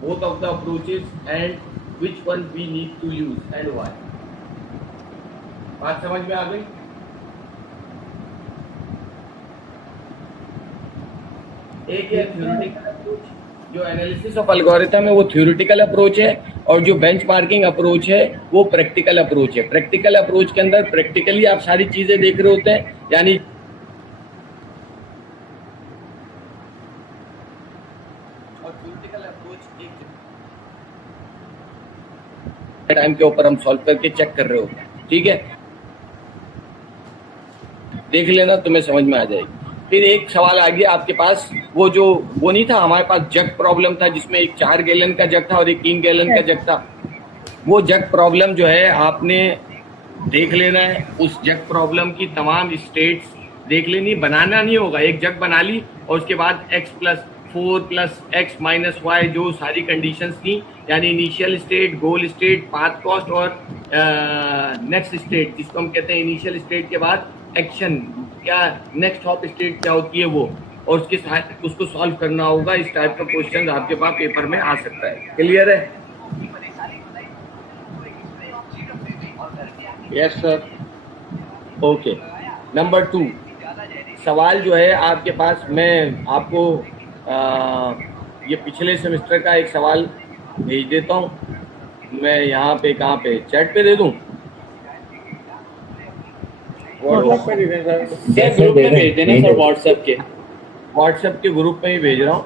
both of the approaches and which one we need to use and why. बात समझ में आ गई? एक है थ्योरेटिकल अप्रोच, जो एनालिसिस ऑफ एल्गोरिथम है वो थ्योरेटिकल अप्रोच है, और जो बेंचमार्किंग अप्रोच है वो प्रैक्टिकल अप्रोच है। प्रैक्टिकल अप्रोच के अंदर प्रैक्टिकली आप सारी चीजें देख रहे होते हैं, यानी टाइम के ऊपर हम सॉल्व करके चेक कर रहे होते हैं। ठीक है, देख लेना, तुम्हें समझ में आ जाएगी। फिर एक सवाल आ गया आपके पास, वो नहीं था हमारे पास जग प्रॉब्लम था, जिसमें एक 4 गैलन का जग था और एक 3 गैलन का जग था। वो जग प्रॉब्लम जो है आपने देख लेना है, उस जग प्रॉब्लम की तमाम स्टेट्स देख लेनी, बनाना नहीं होगा। एक जग बना ली और उसके बाद x+4 + x - y जो सारी कंडीशंस थी, यानी इनिशियल स्टेट, गोल स्टेट, पाथ कॉस्ट और नेक्स्ट स्टेट, जिसको हम कहते हैं इनिशियल स्टेट के बाद एक्शन, क्या नेक्स्ट हॉप स्टेट क्या होती है वो, और उसके साथ उसको सॉल्व करना होगा। इस टाइप का क्वेश्चन आपके पास पेपर में आ सकता है। क्लियर है? Yes sir. ओके, नंबर 2 सवाल जो है आपके पास, मैं आपको ये पिछले सेमेस्टर का एक सवाल भेज देता हूँ। मैं यहाँ पे कहाँ पे चैट पे दे दूँ? व्हाट्सएप पे दे दें सर। ग्रुप में भेज देना सर, व्हाट्सएप के ग्रुप में ही भेज रहा हूँ।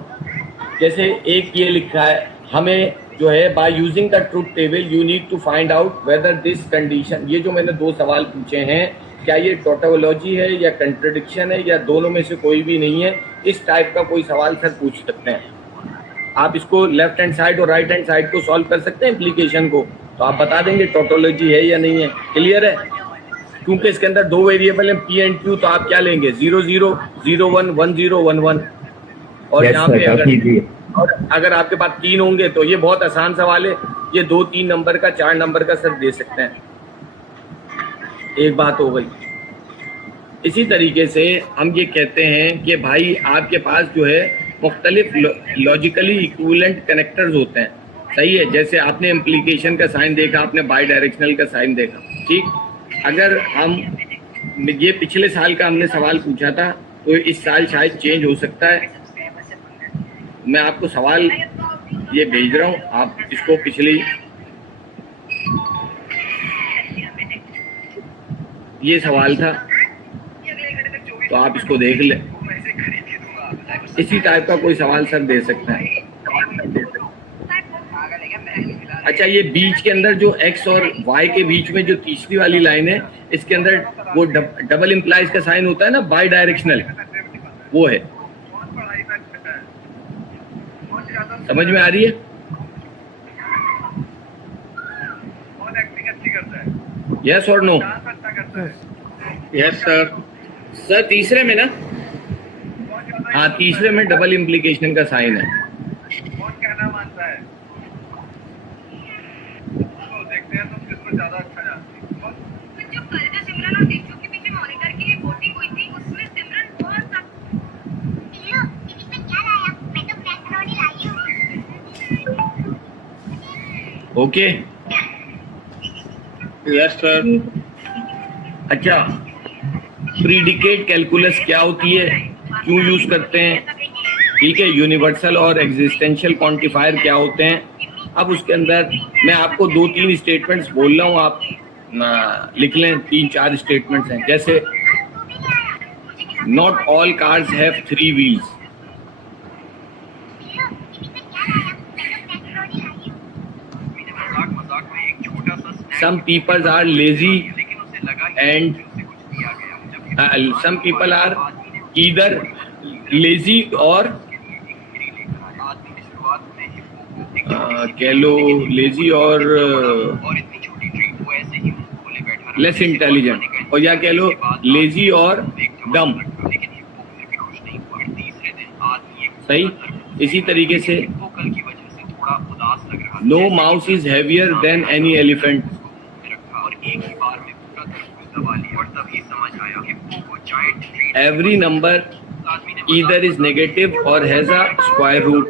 जैसे एक ये लिखा है, हमें जो है by using the truth table you need to find out whether this condition, ये जो मैंने 2 सवाल पूछे हैं, क्या ये टोटोलॉजी है या कंट्रडिक्शन है या दोनों में से कोई भी नहीं है। इस टाइप का कोई सवाल सर पूछ सकते हैं। आप इसको लेफ्ट हैंड साइड और राइट हैंड साइड को सॉल्व कर सकते हैं इम्प्लीकेशन को, तो आप बता देंगे टोटोलॉजी है या नहीं है। क्लियर है? क्योंकि इसके अंदर 2 वेरिएबल हैं P एंड Q, तो आप क्या लेंगे? 0 0 0 1 1 0 1 1। और यहाँ पे अगर आपके पास 3 होंगे तो ये बहुत आसान सवाल है, ये 2 3 नंबर का 4 नंबर का सर दे सकते हैं। एक बात हो गई। इसी तरीके से हम ये कहते हैं कि भाई आपके पास जो है मुख्तलिफ लॉजिकली इक्विवेलेंट कनेक्टर्स होते हैं, सही है। जैसे आपने इम्प्लीकेशन का साइन देखा, आपने बाई डायरेक्शनल का साइन देखा, ठीक। अगर हम ये पिछले साल का हमने सवाल पूछा था, तो इस साल शायद चेंज हो सकता है। मैं आपको सवाल ये भेज रहा हूँ, आप इसको पिछली ये सवाल था, तो आप इसको देख लें। इसी टाइप का कोई सवाल सर दे सकता है। अच्छा, ये बीच के अंदर जो x और y के बीच में जो तीसरी वाली लाइन है, इसके अंदर वो डबल इम्प्लाइज का साइन होता है ना, बाई डायरेक्शनल, वो है। समझ में आ रही है? यस और नो? Yes sir. सर तीसरे में ना? हाँ, तीसरे में डबल इम्प्लीकेशन का साइन है। Okay, yes sir. अच्छा, प्रीडिकेट कैलकुलस क्या होती है, क्यों यूज करते हैं, ठीक है। यूनिवर्सल और एग्जिस्टेंशियल क्वांटिफायर क्या होते हैं। अब उसके अंदर मैं आपको 2-3 स्टेटमेंट्स बोल रहा हूँ, आप लिख लें। 3-4 स्टेटमेंट्स हैं, जैसे not all cars have 3 wheels. Some people are lazy and some people are either lazy or कह लो lazy और less intelligent, और या कह लो lazy और dumb, सही। इसी तरीके से no mouse is heavier than any elephant। Every number either is negative or has a square root।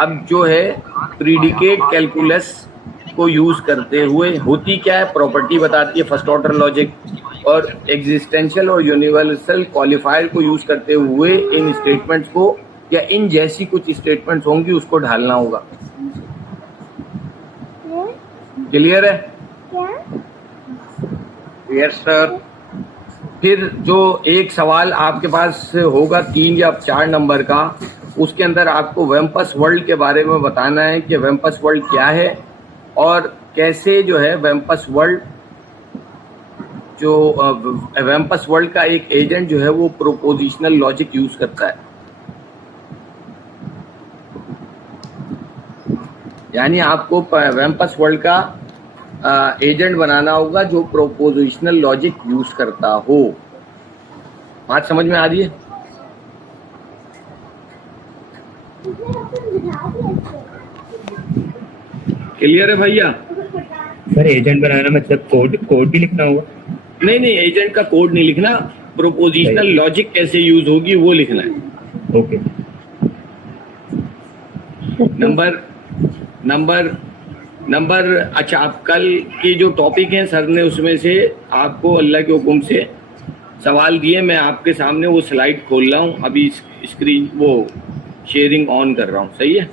अब जो है प्रीडिकेट कैलकुलस को यूज करते हुए होती क्या है, प्रॉपर्टी बताती है फर्स्ट ऑर्डर लॉजिक, और एग्जिस्टेंशियल और यूनिवर्सल क्वालिफायर को यूज करते हुए इन स्टेटमेंट्स को या इन जैसी कुछ स्टेटमेंट्स होंगी उसको ढालना होगा। क्लियर है? Yes, sir. फिर जो एक सवाल आपके पास होगा 3 या 4 नंबर का, उसके अंदर आपको वेम्पस वर्ल्ड के बारे में बताना है कि वेम्पस वर्ल्ड क्या है और कैसे जो है वेम्पस वर्ल्ड वेम्पस वर्ल्ड का एक एजेंट जो है वो प्रोपोजिशनल लॉजिक यूज करता है। यानी आपको वेम्पस वर्ल्ड का एजेंट बनाना होगा जो प्रोपोजिशनल लॉजिक यूज करता हो। बात समझ में आ रही है? क्लियर है भैया? सर एजेंट बनाना मतलब कोड भी लिखना होगा? नहीं, एजेंट का कोड नहीं लिखना, प्रोपोजिशनल लॉजिक कैसे यूज होगी वो लिखना है। ओके। नंबर अच्छा, आप कल की जो टॉपिक है सर ने उसमें से आपको अल्लाह के हुक्म से सवाल दिए, मैं आपके सामने वो स्लाइड खोल रहा हूँ अभी, स्क्रीन वो शेयरिंग ऑन कर रहा हूँ। सही है?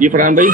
ये फरहान भाई,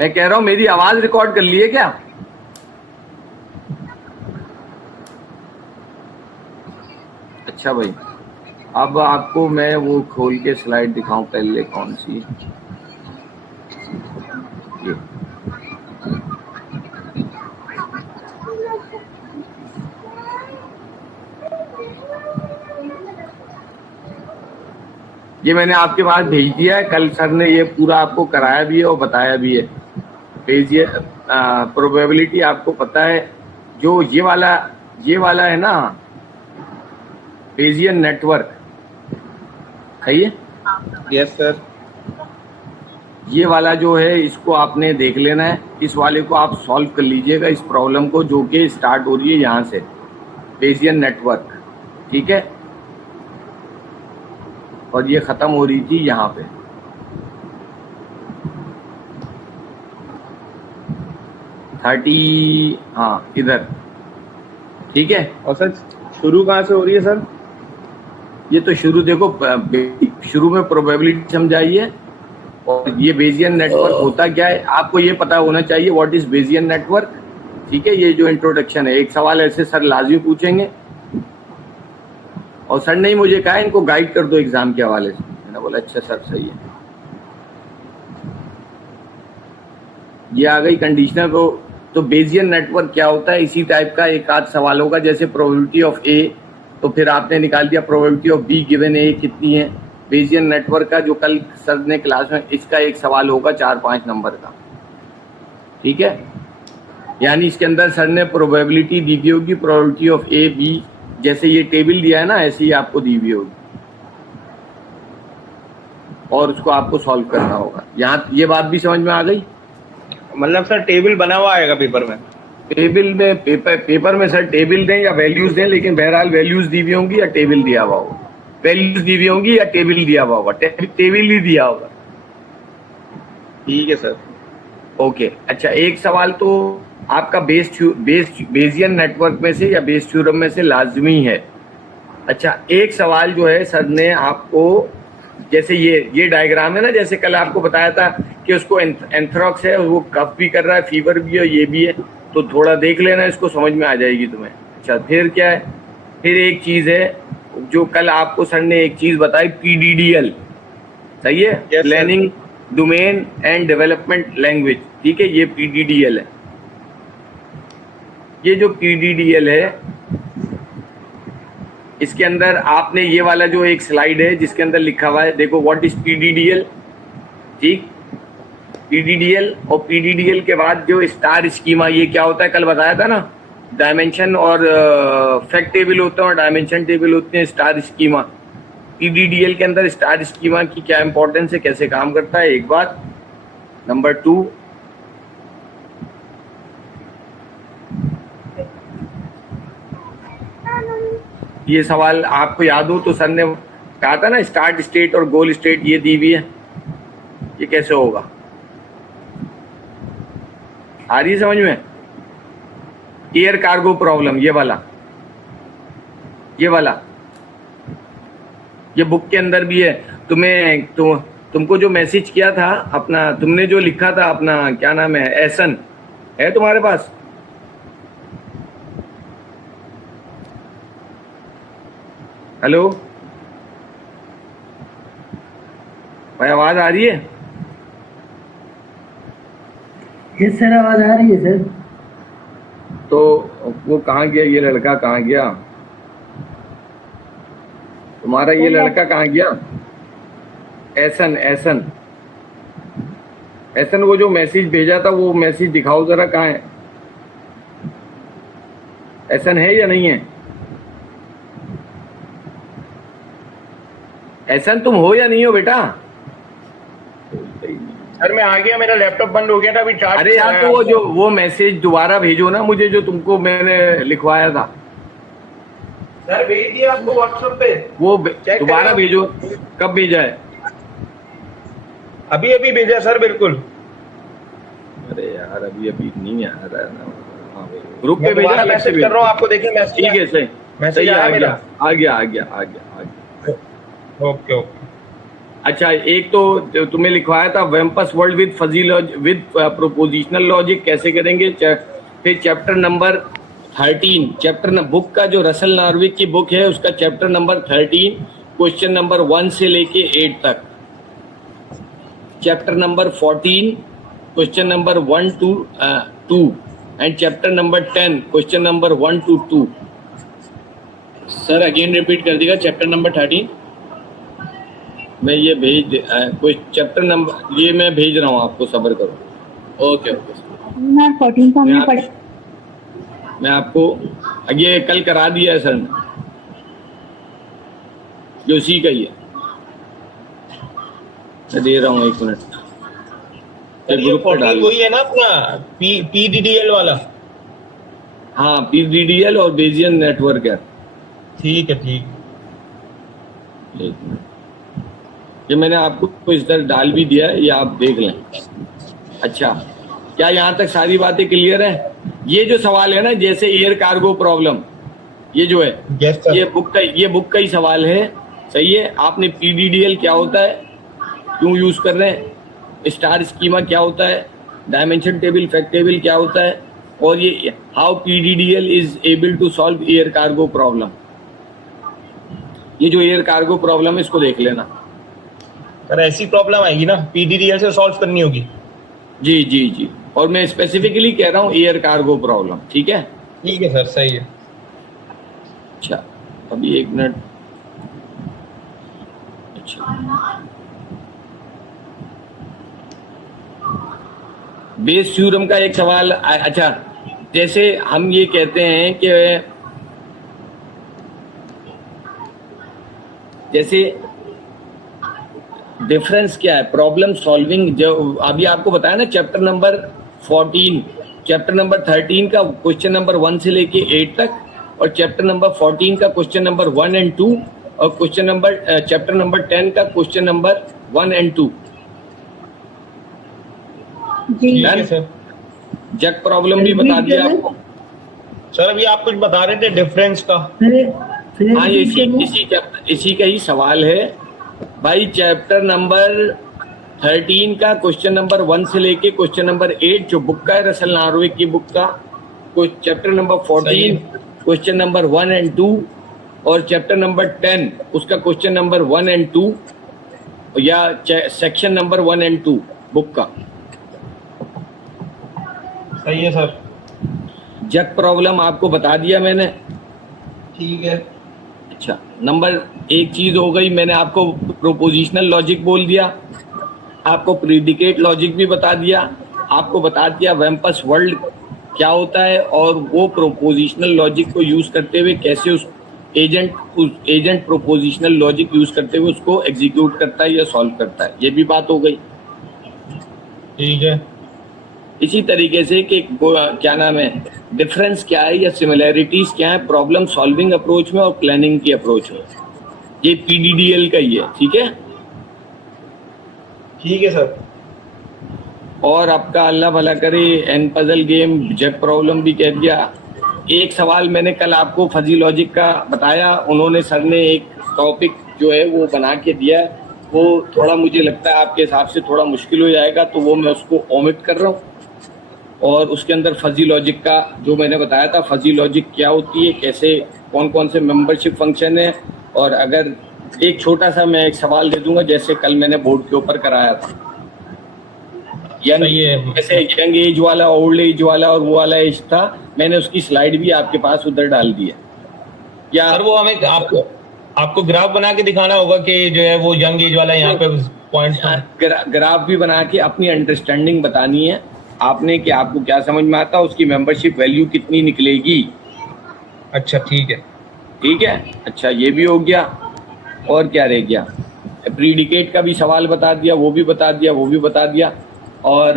मैं कह रहा हूं मेरी आवाज रिकॉर्ड कर ली है क्या? अच्छा भाई, अब आपको मैं वो खोल के स्लाइड दिखाऊं पहले कौन सी? ये मैंने आपके पास भेज दिया है, कल सर ने ये पूरा आपको कराया भी है और बताया भी है। भेजिए। प्रोबेबिलिटी आपको पता है, जो ये वाला है ना बेजियन नेटवर्क, है ये? Yes, sir. ये वाला जो है इसको आपने देख लेना है, इस वाले को आप सॉल्व कर लीजिएगा, इस प्रॉब्लम को जो कि स्टार्ट हो रही है यहाँ से, बेजियन नेटवर्क। ठीक है? और ये खत्म हो रही थी यहाँ पे। हाँ इधर। ठीक है? और सर शुरू कहाँ से हो रही है सर? ये तो शुरू देखो, शुरू में प्रोबेबिलिटी समझाइए, और ये बेजियन नेटवर्क होता क्या है आपको ये पता होना चाहिए, व्हाट इज बेजियन नेटवर्क। ठीक है? ये जो इंट्रोडक्शन है, एक सवाल ऐसे सर लाजमी पूछेंगे, और सर ने ही मुझे कहा इनको गाइड कर दो एग्जाम के हवाले से। मैंने बोला अच्छा सर सही है। ये आ गई कंडीशनर को। तो बेजियन नेटवर्क क्या होता है, इसी टाइप का एक आध सवाल होगा, जैसे प्रोबेबिलिटी ऑफ ए, तो फिर आपने निकाल दिया प्रोबेबिलिटी ऑफ बी गिवन ए कितनी है। बेजियन नेटवर्क का जो कल सर ने क्लास में, इसका एक सवाल होगा 4-5 नंबर का, ठीक है। यानी इसके अंदर सर ने प्रोबेबिलिटी दी हुई होगी, प्रोबेबिलिटी ऑफ ए बी, जैसे ये टेबल दिया है ना ऐसे ही आपको दी हुई होगी, और उसको आपको सॉल्व करना होगा। यहाँ ये बात भी समझ में आ गई। मतलब सर टेबल बना हुआ आएगा पेपर में? टेबल में पेपर में सर टेबल दें या वैल्यूज दें, लेकिन बहरहाल वैल्यूज दी हुई होंगी या टेबल दिया हुआ होगा, वैल्यूज दी हुई होंगी या टेबल दिया हुआ होगा, टेबल ही दिया होगा। ठीक है सर। ओके, अच्छा एक सवाल तो आपका बेजियन नेटवर्क में से या बेस थ्योरम में से लाजमी है। अच्छा एक सवाल जो है सर ने आपको, जैसे ये डायग्राम है ना, जैसे कल आपको बताया था कि उसको एंथ्रॉक्स है और वो कफ भी कर रहा है, फीवर भी है, ये भी है, तो थोड़ा देख लेना, इसको समझ में आ जाएगी तुम्हें। अच्छा फिर क्या है, फिर एक चीज है जो कल आपको सर ने एक चीज बताई, PDDL, सही है, planning domain and development language, ठीक है, ये PDDL है। ये जो PDDL है, इसके अंदर आपने ये वाला जो एक स्लाइड है जिसके अंदर लिखा हुआ है, देखो व्हाट इज PDDL, ठीक, PDDL, और PDDL के बाद जो स्टार स्कीमा, ये क्या होता है, कल बताया था ना, डायमेंशन और फैक्ट टेबल होते हैं और डायमेंशन टेबल होते हैं, स्टार स्कीमा। PDDL के अंदर स्टार स्कीमा की क्या इंपॉर्टेंस है, कैसे काम करता है, एक बात। नंबर 2, ये सवाल आपको याद हो तो सर ने कहा था ना, स्टार्ट स्टेट और गोल स्टेट ये दी हुई है, ये कैसे होगा, आ रही है समझ में। एयर कार्गो प्रॉब्लम, ये वाला ये बुक के अंदर भी है। तुमको जो मैसेज किया था अपना, तुमने जो लिखा था अपना, क्या नाम है, एसन है तुम्हारे पास? हेलो भाई, आवाज आ रही है? यस सर, आवाज आ रही है सर। तो वो कहाँ गया, ये लड़का कहाँ गया तुम्हारा, ये लड़का कहाँ गया, एसन, वो जो मैसेज भेजा था, वो मैसेज दिखाओ जरा, कहाँ है, एसन है या नहीं है? एसन तुम हो या नहीं हो बेटा? सर मैं आ गया, मेरा लैपटॉप बंद हो गया था अभी चार्ज। अरे यार, तो वो मैसेज दोबारा भेजो ना मुझे, जो तुमको मैंने लिखवाया था। सर भेज दिया आपको व्हाट्सएप पे, वो दोबारा भेजो। कब भेजा है? अभी भेजा सर, बिल्कुल। अरे यार अभी नहीं आ रहा है ना, ग्रुप पे भेजा, मैसेज कर रहा हूँ आपको, देखिए मैसेज। ठीक है, सही मैसेज आ मेरा गया, आ गया। ओके। अच्छा एक तो तुम्हें लिखवाया था wumpus world with fuzzy logic with propositional logic, कैसे करेंगे। फिर चैप्टर नंबर 13, चैप्टर बुक का जो रसल नॉर्विक की बुक है उसका चैप्टर नंबर 13, क्वेश्चन नंबर 1 से लेके 8 तक। Chapter number 14, question number 1 to 2 and chapter number 10, question number 1 to 2। Sir again repeat कर दीजिएगा, चैप्टर नंबर 13। मैं ये कोई चैप्टर नंबर ये मैं भेज रहा हूँ आपको, सब्र करो। ओके। मैं 14 का हमने पढ़ा। मैं आपको ये कल करा दिया है सर ने, जो उसी का ही है, मैं दे रहा हूँ, 1 मिनट। ग्रुप पे डाल, वही है ना अपना PDDL वाला? हाँ, PDDL और बेजियन नेटवर्क है। ठीक है, ठीक। 1 मिनट, ये मैंने आपको इस तरह डाल भी दिया है, ये आप देख लें। अच्छा, क्या यहाँ तक सारी बातें क्लियर है? ये जो सवाल है ना, जैसे एयर कार्गो प्रॉब्लम, ये जो है, ये बुक का ही सवाल है, सही है। आपने PDDL क्या होता है, क्यों यूज कर रहे हैं, स्टार स्कीमा क्या होता है, डायमेंशन टेबल, फैक्ट टेबल क्या होता है, और ये how PDDL is able to solve air cargo problem. ये जो एयर कार्गो प्रॉब्लम है इसको देख लेना। सर ऐसी प्रॉब्लम आएगी ना, PDDL से सॉल्व करनी होगी? जी। और मैं स्पेसिफिकली कह रहा हूँ एयर कार्गो प्रॉब्लम, ठीक है? ठीक है सर, सही है। अच्छा अभी 1 मिनट। अच्छा बेस थ्योरम का एक सवाल। अच्छा जैसे हम ये कहते हैं कि जैसे डिफरेंस क्या है प्रॉब्लम सॉल्विंग, जो अभी आपको बताया ना चैप्टर नंबर 14, चैप्टर नंबर 13 का क्वेश्चन नंबर 1 से लेके 8 तक, और चैप्टर नंबर 14 का क्वेश्चन नंबर 1 एंड 2, और क्वेश्चन नंबर चैप्टर नंबर 10 का क्वेश्चन नंबर 1 एंड 2। ठीक है सर। जग प्रॉब्लम भी बता दिया आपको सर। अभी आप कुछ बता रहे थे डिफरेंस का। हाँ ये इसी का ही सवाल है भाई। चैप्टर नंबर 13 का क्वेश्चन नंबर 1 से लेके क्वेश्चन नंबर 8 जो बुक का है रसल नार्विक की बुक का, chapter number 14 question number 1 and 2, और चैप्टर नंबर 10 उसका क्वेश्चन नंबर 1 एंड 2 या सेक्शन नंबर 1 एंड 2 बुक का। सही है सर। जग प्रॉब्लम आपको बता दिया मैंने, ठीक है। अच्छा नंबर 1 चीज हो गई, मैंने आपको प्रोपोजिशनल लॉजिक बोल दिया, आपको प्रीडिकेट लॉजिक भी बता दिया, आपको बता दिया वेम्पस वर्ल्ड क्या होता है, और वो प्रोपोजिशनल लॉजिक को यूज करते हुए कैसे उस एजेंट प्रोपोजिशनल लॉजिक यूज करते हुए उसको एग्जीक्यूट करता है या सॉल्व करता है, ये भी बात हो गई। ठीक है। इसी तरीके से कि क्या नाम है डिफरेंस क्या है या सिमिलैरिटीज क्या है प्रॉब्लम सॉल्विंग अप्रोच में और प्लानिंग की अप्रोच में, ये PDDL का ही है, ठीक है? ठीक है सर। और आपका अल्लाह भला करे एन पजल गेम जग प्रॉब्लम भी कह दिया। एक सवाल मैंने कल आपको फजी लॉजिक का बताया, उन्होंने सर ने एक टॉपिक जो है वो बना के दिया, वो थोड़ा मुझे लगता है आपके हिसाब से थोड़ा मुश्किल हो जाएगा, तो वो मैं उसको ओमिट कर रहा हूँ। और उसके अंदर फजी लॉजिक का जो मैंने बताया था, फजी लॉजिक क्या होती है, कैसे कौन कौन से मेंबरशिप फंक्शन है, और अगर एक छोटा सा मैं एक सवाल दे दूंगा जैसे कल मैंने बोर्ड के ऊपर कराया था, जैसे यंग एज वाला, ओल्ड एज वाला और वो वाला एज था, मैंने उसकी स्लाइड भी आपके पास उधर डाल दी है। या सर वो हमें आपको ग्राफ बना के दिखाना होगा कि जो है वो यंग एज वाला यहाँ पे पॉइंट ग्राफ भी बना के अपनी अंडरस्टैंडिंग बतानी है आपने कि आपको क्या समझ में आता है, उसकी मेंबरशिप वैल्यू कितनी निकलेगी। अच्छा ठीक है। ठीक है। अच्छा ये भी हो गया, और क्या रह गया, प्रीडिकेट का भी सवाल बता दिया, वो भी बता दिया, वो भी बता दिया, और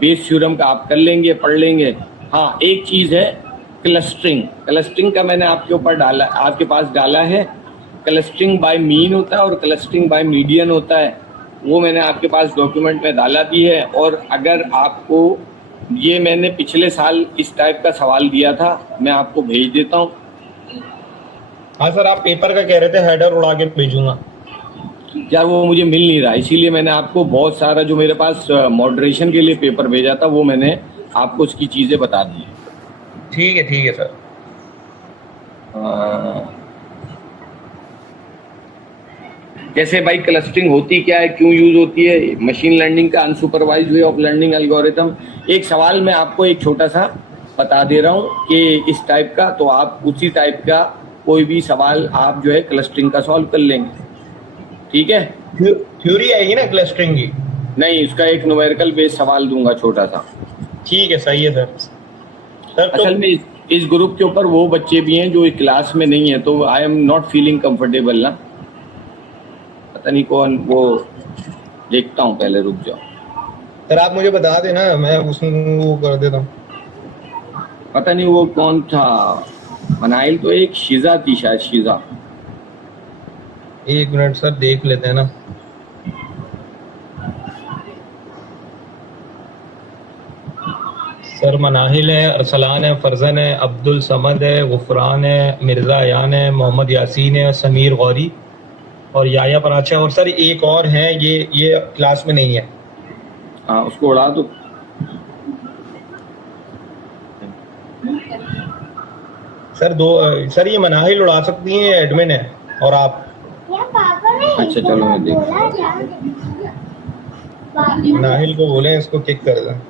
बेस थ्योरम का आप कर लेंगे, पढ़ लेंगे। हाँ एक चीज़ है क्लस्टरिंग, क्लस्टरिंग का मैंने आपके ऊपर डाला, आपके पास डाला है। क्लस्टरिंग बाय मीन होता है और क्लस्टरिंग बाय मीडियन होता है, वो मैंने आपके पास डॉक्यूमेंट में डाला भी है। और अगर आपको ये मैंने पिछले साल इस टाइप का सवाल दिया था, मैं आपको भेज देता हूँ। हाँ सर, आप पेपर का कह रहे थे, हेडर उड़ा के भेजूंगा यार, वो मुझे मिल नहीं रहा, इसीलिए मैंने आपको बहुत सारा जो मेरे पास मॉडरेशन के लिए पेपर भेजा था वो मैंने आपको उसकी चीज़ें बता दी। ठीक है सर। जैसे भाई क्लस्टरिंग होती क्या है, क्यों यूज होती है, मशीन लर्निंग का unsupervised way of learning algorithm. एक सवाल मैं आपको एक छोटा सा बता दे रहा हूँ कि इस टाइप का, तो आप उसी टाइप का कोई भी सवाल आप जो है क्लस्टरिंग का सॉल्व कर लेंगे। ठीक है, थ्योरी आएगी ना क्लस्टरिंग की? नहीं, उसका एक न्यूमेरिकल बेस्ड सवाल दूंगा छोटा सा। ठीक है, सही है सर। असल में इस ग्रुप के ऊपर वो बच्चे भी हैं जो इस क्लास में नहीं है, तो I am not feeling comfortable ना, पता नहीं कौन, वो देखता हूँ, पहले रुक जाओ सर। आप मुझे बता देना, मैं उसमें वो कर देता हूँ। पता नहीं वो कौन था, मनाइल तो एक शीजा थी शायद, शीजा। एक मिनट सर, देख लेते हैं ना। सर मनाहिल है, अरसलान है, फरजन है, अब्दुल समद है, गुफरान है, मिर्जा अयान है, मोहम्मद यासीन है, समीर गौरी और याया पराचा, और सर एक और है, ये क्लास में नहीं है। हाँ, उसको उड़ा दो। सर ये मनाहिल उड़ा सकती हैं, एडमिन है, और आप। अच्छा चलो, मैं देख, मनाहिल को बोले इसको किक कर दें।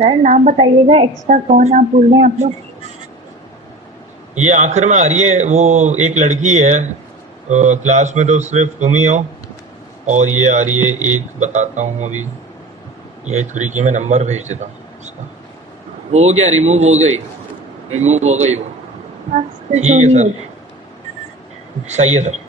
सर नाम बताइएगा, एक्स्ट्रा कौन आप बोल रहे हैं आप लोग? ये आखिर में आ रही है, वो एक लड़की है क्लास में, तो सिर्फ तुम ही हो। और ये आ रही है, एक बताता हूँ अभी, ये थोड़ी की मैं नंबर भेज देता हूँ उसका। हो गया, रिमूव हो गई वो। ठीक है सर, सही है सर।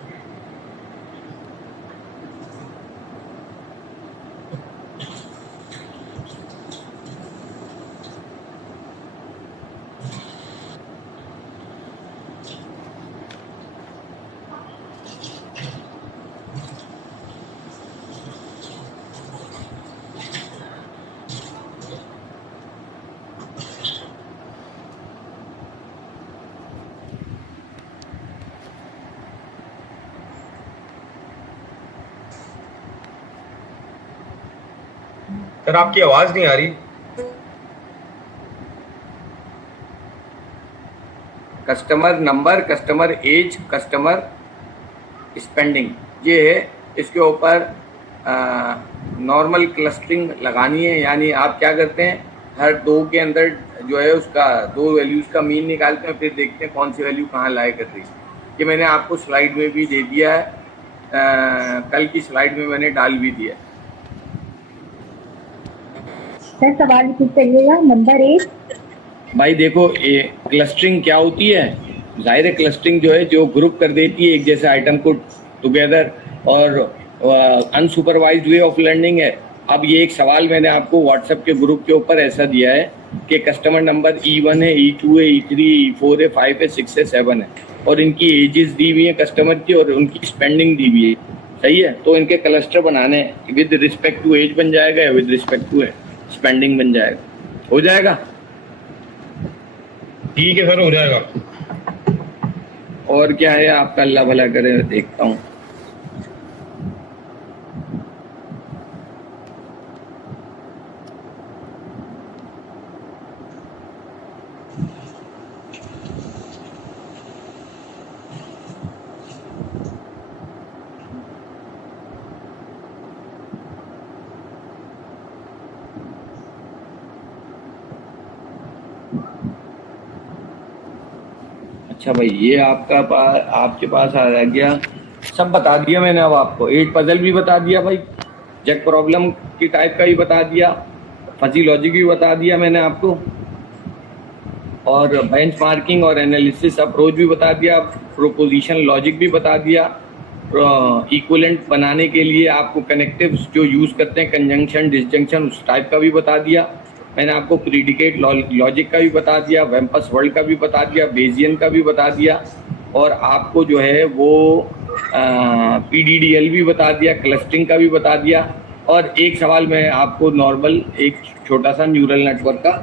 सर आपकी आवाज नहीं आ रही। Customer number, customer age, customer spending, ये है। इसके ऊपर नॉर्मल क्लस्टरिंग लगानी है, यानी आप क्या करते हैं, हर दो के अंदर जो है उसका दो वैल्यूज़ का मीन निकालते हैं, फिर देखते हैं कौन सी वैल्यू कहाँ लाए कर रही है। ये मैंने आपको स्लाइड में भी दे दिया है, कल की स्लाइड में मैंने डाल भी दिया। सर सवाल रिपीट करिएगा। नंबर 1। भाई देखो, ये क्लस्टरिंग क्या होती है? जाहिर है क्लस्टरिंग जो है, जो ग्रुप कर देती है एक जैसे आइटम को टुगेदर, और अनसुपरवाइज्ड वे ऑफ लर्निंग है। अब ये एक सवाल मैंने आपको व्हाट्सएप के ग्रुप के ऊपर ऐसा दिया है कि कस्टमर नंबर E1 है, E2 है, E3, E4 है, 5 है, 6 है, 7 है, और इनकी एजेस दी हुई है कस्टमर की, और उनकी स्पेंडिंग दी हुई है। सही है, तो इनके क्लस्टर बनाने हैं, विद रिस्पेक्ट टू एज बन जाएगा, विद रिस्पेक्ट टू स्पेंडिंग बन जाएगा। हो जाएगा? ठीक है सर, हो जाएगा। और क्या है, आपका अल्लाह भला करे, देखता हूँ। अच्छा भाई, ये आपके पास आ गया, सब बता दिया मैंने। अब आपको एट पजल भी बता दिया भाई, जग प्रॉब्लम की टाइप का भी बता दिया, फजी लॉजिक भी बता दिया मैंने आपको, और बेंचमार्किंग और एनालिसिस अप्रोच भी बता दिया, प्रोपोजिशन लॉजिक भी बता दिया, इक्विवेलेंट बनाने के लिए आपको कनेक्टिव्स जो यूज़ करते हैं, कंजंक्शन डिसजंक्शन, उस टाइप का भी बता दिया मैंने आपको, प्रीडिकेट लॉजिक का भी बता दिया, वेम्पस वर्ल्ड का भी बता दिया, बेजियन का भी बता दिया, और आपको जो है वो PDDL भी बता दिया, क्लस्टरिंग का भी बता दिया। और एक सवाल मैं आपको नॉर्मल एक छोटा सा न्यूरल नेटवर्क का,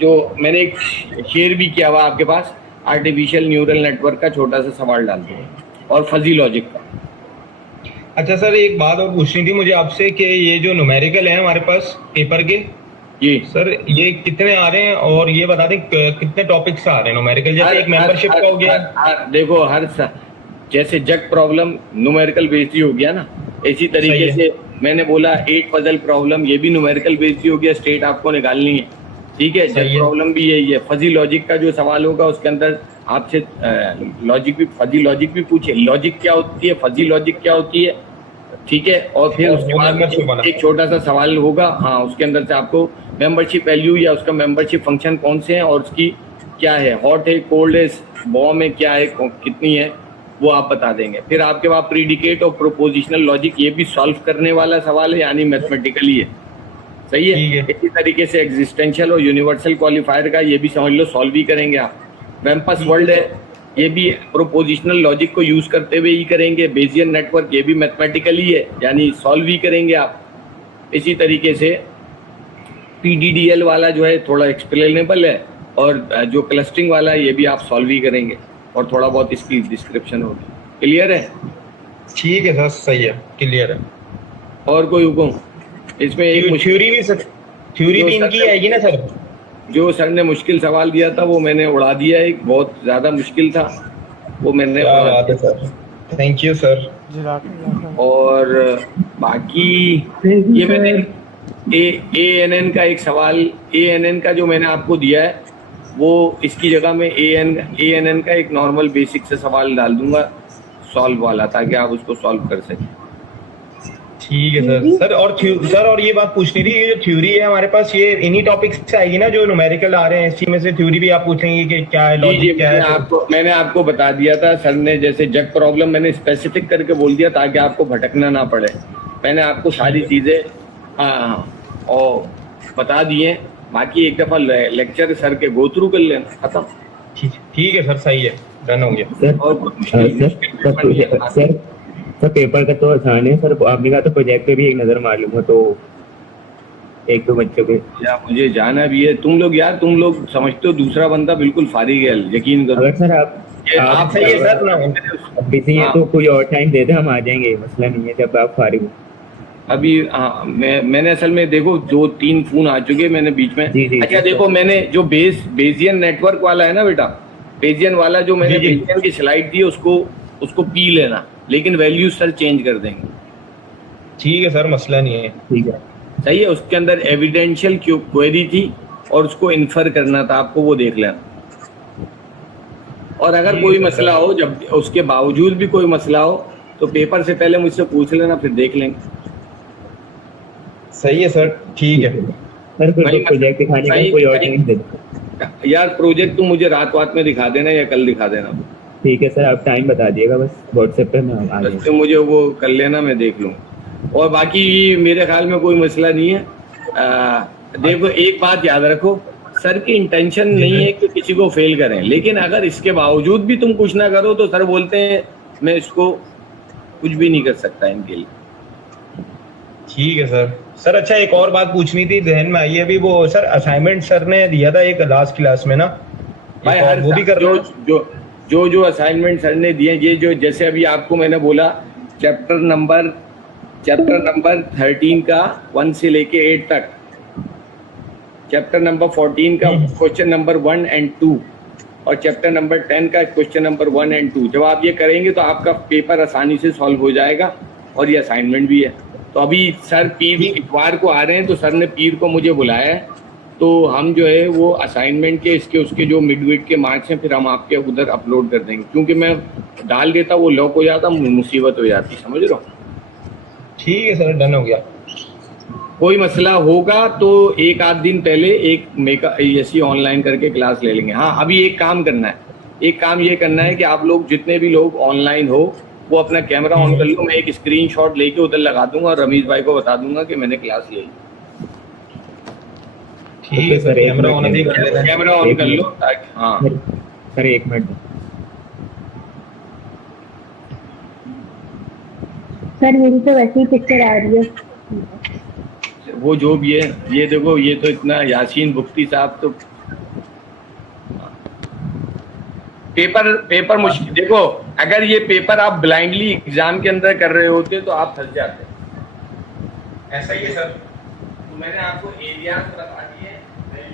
जो मैंने एक शेयर भी किया हुआ आपके पास, आर्टिफिशियल न्यूरल नेटवर्क का छोटा सा सवाल डाल दिया, और फजी लॉजिक का। अच्छा सर, एक बात और पूछनी थी मुझे आपसे कि ये जो न्यूमेरिकल है हमारे पास पेपर के, जी सर ये कितने आ रहे हैं, और ये बता दें कितने टॉपिक्स आ रहे हैं न्यूमेरिकल, जैसे एक मेंबरशिप का हो गया। देखो, जैसे जग प्रॉब्लम न्यूमेरिकल बेस्ड ही हो गया ना, इसी तरीके से मैंने बोला 8 पजल प्रॉब्लम, ये भी न्यूमेरिकल बेस्ड ही हो गया, स्टेट आपको निकालनी है। ठीक है, जग प्रॉब्लम भी यही है। फजी लॉजिक का जो सवाल होगा उसके अंदर आपसे लॉजिक भी, फजी लॉजिक भी पूछे, लॉजिक क्या होती है, फजी लॉजिक क्या होती है, ठीक है। और फिर उसके बाद एक छोटा सा सवाल होगा, हाँ, उसके अंदर से आपको मेंबरशिप वैल्यू या उसका मेंबरशिप फंक्शन कौन से हैं और उसकी क्या है, हॉट है, कोल्ड है, बॉम है, क्या है, कितनी है, वो आप बता देंगे। फिर आपके पास प्रीडिकेट और प्रोपोजिशनल लॉजिक, ये भी सॉल्व करने वाला सवाल है, यानी मैथमेटिकली है। सही है। इसी तरीके से एग्जिस्टेंशियल और यूनिवर्सल क्वालिफायर का ये भी समझ लो, सॉल्व भी करेंगे आप। वेम्पस वर्ल्ड है, ये भी प्रोपोजिशनल लॉजिक को यूज करते हुए ही करेंगे। बेजियन नेटवर्क, ये भी मैथमेटिकली है, यानी सॉल्व ही करेंगे आप। इसी तरीके से PDDL वाला जो है थोड़ा एक्सप्लेनेबल है, और जो क्लस्टरिंग वाला है ये भी आप सॉल्व ही करेंगे, और थोड़ा बहुत इसकी डिस्क्रिप्शन होगी। क्लियर है? ठीक है सर, सही है, क्लियर है। और कोई हुक्म? इसमें एक थ्योरी भी सर, थ्योरी भी इनकी आएगी ना सर? जो सर ने मुश्किल सवाल दिया था वो मैंने उड़ा दिया, एक बहुत ज्यादा मुश्किल था वो मैंने उड़ा दिया सर। Thank you sir. और बाकी ये मैंने ANN का एक सवाल, ANN का जो मैंने आपको दिया है वो इसकी जगह में ANN का एक नॉर्मल बेसिक से सवाल डाल दूंगा सॉल्व वाला, ताकि आप उसको सॉल्व कर सकें। ठीक है सर। सर और ये बात पूछनी थी, ये जो थ्योरी है हमारे पास, ये इन्हीं टॉपिक्स से आएगी ना जो न्यूमेरिकल आ रहे हैं, इसी में से थ्योरी भी आप पूछेंगे कि क्या है, लॉजिक क्या है? मैंने आपको बता दिया था सर ने, जैसे जग प्रॉब्लम मैंने स्पेसिफिक करके बोल दिया ताकि आपको भटकना ना पड़े। मैंने आपको सारी चीजें और बता दिए, बाकी एक दफा लेक्चर सर के गो थ्रू कर लेना, खत्म। ठीक है सर, सही है, डन हो गया। सर सर सर पेपर का तो आसान है सर, आपने कहा तो प्रोजेक्ट पे भी एक नजर मार लूंगा, तो एक दो बच्चों पे या मुझे जाना भी है। तुम लोग समझते हो दूसरा बंदा बिल्कुल फारिग है, यकीन करो। अगर सर आप सही है सर ना, बिजी हैं तो कोई और टाइम दे दे, हम आ जाएंगे, मसला नहीं है, जब आप फारिग हो। अभी मैंने असल में देखो 2-3 फोन आ चुके मैंने बीच में। जी, अच्छा देखो, मैंने जो बेजियन नेटवर्क वाला है ना बेटा, बेजियन वाला जो मैंने बेजियन की स्लाइड दी उसको पी लेना, लेकिन वैल्यू सर चेंज कर देंगे। ठीक है सर, मसला नहीं है। ठीक है, सही है। उसके अंदर एविडेंशियल क्वेरी थी और उसको इन्फर करना था आपको, वो देख लेना। और अगर कोई मसला हो, जब उसके बावजूद भी कोई मसला हो तो पेपर से पहले मुझसे पूछ लेना, फिर देख लेंगे। सही है सर, ठीक है सर प्रोजेक्ट दिखाने का कोई और टाइम दे दो यार। प्रोजेक्ट तुम मुझे रात में दिखा देना या कल दिखा देना। ठीक है सर, आप टाइम बता दिएगा बस व्हाट्सएप पे, मैं आ जाऊंगा। तो मुझे वो कर लेना, मैं देख लूँ। और बाकी मेरे ख्याल में कोई मसला नहीं है। देखो एक बात याद रखो, सर की इंटेंशन नहीं है कि किसी को फेल करें, लेकिन अगर इसके बावजूद भी तुम कुछ ना करो तो सर बोलते हैं मैं इसको कुछ भी नहीं कर सकता इनके लिए। ठीक है सर। सर अच्छा, एक और बात पूछनी थी, जहन में आई है अभी, वो सर असाइनमेंट सर ने दिया था एक लास्ट क्लास में ना भाई, हर वो भी कर जो असाइनमेंट सर ने दिए, ये जो जैसे अभी आपको मैंने बोला चैप्टर नंबर 13 का 1 से लेके 8 तक, चैप्टर नंबर 14 का क्वेश्चन नंबर 1 और 2, और चैप्टर नंबर 10 का क्वेश्चन नंबर 1 और 2। जब आप ये करेंगे तो आपका पेपर आसानी से सॉल्व हो जाएगा, और ये असाइनमेंट भी है। तो अभी सर पीर इतवार को आ रहे हैं, तो सर ने पीर को मुझे बुलाया है, तो हम जो है वो असाइनमेंट के उसके जो मिड-वीक के मार्क्स हैं फिर हम आपके उधर अपलोड कर देंगे, क्योंकि मैं डाल देता वो लॉक हो जाता, मुसीबत हो जाती, समझ रहे हो। ठीक है सर, डन हो गया। कोई मसला होगा तो एक आध दिन पहले एक ऐसी ऑनलाइन करके क्लास ले लेंगे। हाँ, अभी एक काम करना है, एक काम ये करना है कि आप लोग जितने भी लोग ऑनलाइन हो वो अपना कैमरा ऑन कर लो। मैं एक स्क्रीनशॉट लेके उधर लगा दूंगा और रमीज भाई को बता दूंगा कि मैंने क्लास ली। ठीक है सर, कैमरा ऑन कर लो ताकि हाँ सर 1 मिनट सर, मेरी तो वैसे ही पिक्चर आ रही है। वो जो भी है, ये देखो, ये तो इतना यासीन बुख्ती साहब तो पेपर मुश्किल। देखो, अगर ये पेपर आप ब्लाइंडली एग्जाम के अंदर कर रहे होते तो आप फंस जाते। ऐसा ही है सर। तो मैंने आपको एरिया बता दिए, ये